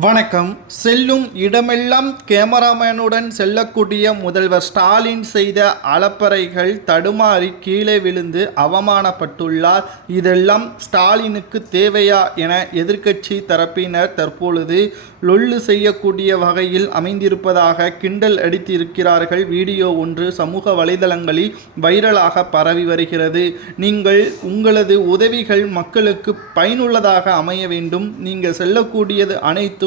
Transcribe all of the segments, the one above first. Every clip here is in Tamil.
வணக்கம். செல்லும் இடமெல்லாம் கேமராமேனுடன் செல்லக்கூடிய முதல்வர் ஸ்டாலின் செய்த அலப்பறைகள் தடுமாறி கீழே விழுந்து அவமானப்பட்டுள்ளார். இதெல்லாம் ஸ்டாலினுக்கு தேவையா என எதிர்க்கட்சி தரப்பினர் தற்பொழுது லொள்ளு செய்யக்கூடிய வகையில் அமைந்திருப்பதாக கிண்டல் அடித்திருக்கிறார்கள். வீடியோ ஒன்று சமூக வலைதளங்களில் வைரலாக பரவி வருகிறது. உங்களது உதவிகள் மக்களுக்கு பயனுள்ளதாக அமைய வேண்டும். நீங்கள் செல்லக்கூடியது அனைத்து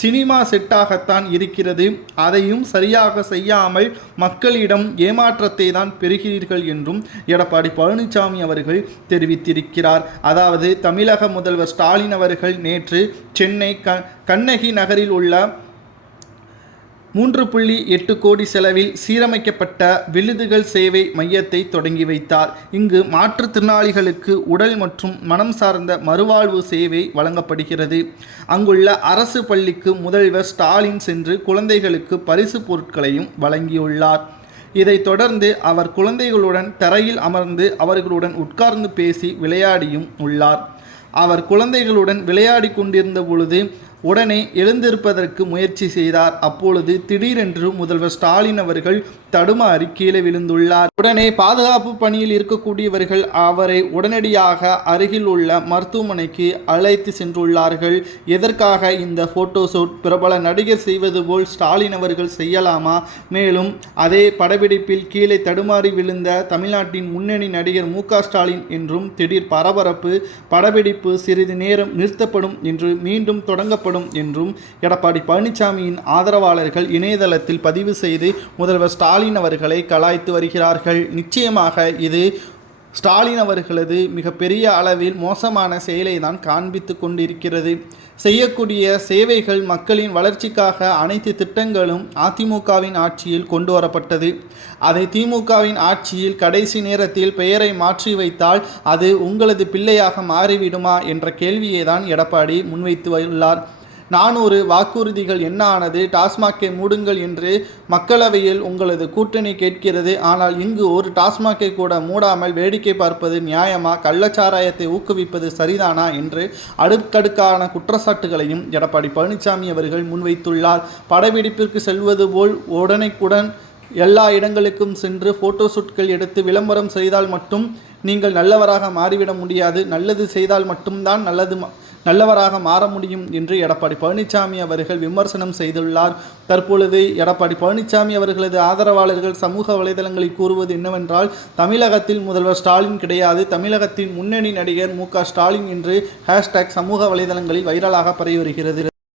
சினிமா செட்டாகத்தான் இருக்கிறது. அதையும் சரியாக செய்யாமல் மக்களிடம் ஏமாற்றத்தை தான் பெறுகிறீர்கள் என்றும் எடப்பாடி பழனிசாமி அவர்கள் தெரிவித்திருக்கிறார். அதாவது தமிழக முதல்வர் ஸ்டாலின் அவர்கள் நேற்று சென்னை கண்ணகி நகரில் உள்ள 3.8 கோடி செலவில் சீரமைக்கப்பட்ட விழுதுகள் சேவை மையத்தை தொடங்கி வைத்தார். இங்கு மாற்றுத்திறனாளிகளுக்கு உடல் மற்றும் மனம் சார்ந்த மறுவாழ்வு சேவை வழங்கப்படுகிறது. அங்குள்ள அரசு பள்ளிக்கு முதல்வர் ஸ்டாலின் சென்று குழந்தைகளுக்கு பரிசு பொருட்களையும் வழங்கியுள்ளார். இதைத் தொடர்ந்து அவர் குழந்தைகளுடன் தரையில் அமர்ந்து அவர்களுடன் உட்கார்ந்து பேசி விளையாடியும் உள்ளார். அவர் குழந்தைகளுடன் விளையாடி கொண்டிருந்த பொழுது உடனே எழுந்திருப்பதற்கு முயற்சி செய்தார். அப்பொழுது திடீரென்று முதல்வர் ஸ்டாலின் அவர்கள் தடுமாறி கீழே விழுந்துள்ளார். உடனே பாதுகாப்பு பணியில் இருக்கக்கூடியவர்கள் அவரை உடனடியாக அருகில் உள்ள மருத்துவமனைக்கு அழைத்து சென்றுள்ளார்கள். எதற்காக இந்த போட்டோ ஷூட்? பிரபல நடிகர் செய்வது போல் ஸ்டாலின் அவர்கள் செய்யலாமா? மேலும் அதே படப்பிடிப்பில் கீழே தடுமாறி விழுந்த தமிழ்நாட்டின் முன்னணி நடிகர் மு.க. ஸ்டாலின் என்றும் திடீர் பரபரப்பு. படப்பிடிப்பு சிறிது நேரம் நிறுத்தப்படும் என்று மீண்டும் தொடங்கப்படும் என்றும் எடப்பாடி பழனிசாமியின் ஆதரவாளர்கள் இணையதளத்தில் பதிவு செய்து முதல்வர் ஸ்டாலின் அவர்களை கலாய்த்து வருகிறார்கள். நிச்சயமாக இது ஸ்டாலின் அவர்களது மிகப்பெரிய அளவில் மோசமான செயலை தான் காண்பித்து கொண்டிருக்கிறது. செய்யக்கூடிய சேவைகள் மக்களின் வளர்ச்சிக்காக அனைத்து திட்டங்களும் அதிமுகவின் ஆட்சியில் கொண்டு வரப்பட்டது. அதை திமுகவின் ஆட்சியில் கடைசி நேரத்தில் பெயரை மாற்றி வைத்தால் அது உங்களது பிள்ளையாக மாறிவிடுமா என்ற கேள்வியை தான் எடப்பாடி முன்வைத்து உள்ளார். 400 வாக்குறுதிகள் என்ன ஆனது? டாஸ்மாகை மூடுங்கள் என்று மக்களவையில் உங்களது கூட்டணி கேட்கிறது. ஆனால் இங்கு ஒரு டாஸ்மாகை கூட மூடாமல் வேடிக்கை பார்ப்பது நியாயமா? கள்ளச்சாராயத்தை ஊக்குவிப்பது சரிதானா என்று அடுக்கடுக்கான குற்றச்சாட்டுகளையும் எடப்பாடி பழனிசாமி அவர்கள் முன்வைத்துள்ளார். படப்பிடிப்பிற்கு செல்வது போல் உடனுக்குடன் எல்லா இடங்களுக்கும் சென்று போட்டோஷூட்கள் எடுத்து விளம்பரம் செய்தால் மட்டும் நீங்கள் நல்லவராக மாறிவிட முடியாது. நல்லது செய்தால் மட்டும்தான் நல்லவராக மாற முடியும் என்று எடப்பாடி பழனிசாமி அவர்கள் விமர்சனம் செய்துள்ளார். தற்பொழுது எடப்பாடி பழனிசாமி அவர்களது ஆதரவாளர்கள் சமூக வலைதளங்களில் கூறுவது என்னவென்றால், தமிழகத்தில் முதல்வர் ஸ்டாலின் கிடையாது, தமிழகத்தின் முன்னணி நடிகர் மு.க. ஸ்டாலின் என்று ஹேஷ்டேக் சமூக வலைதளங்களில் வைரலாக பரவி வருகிறது.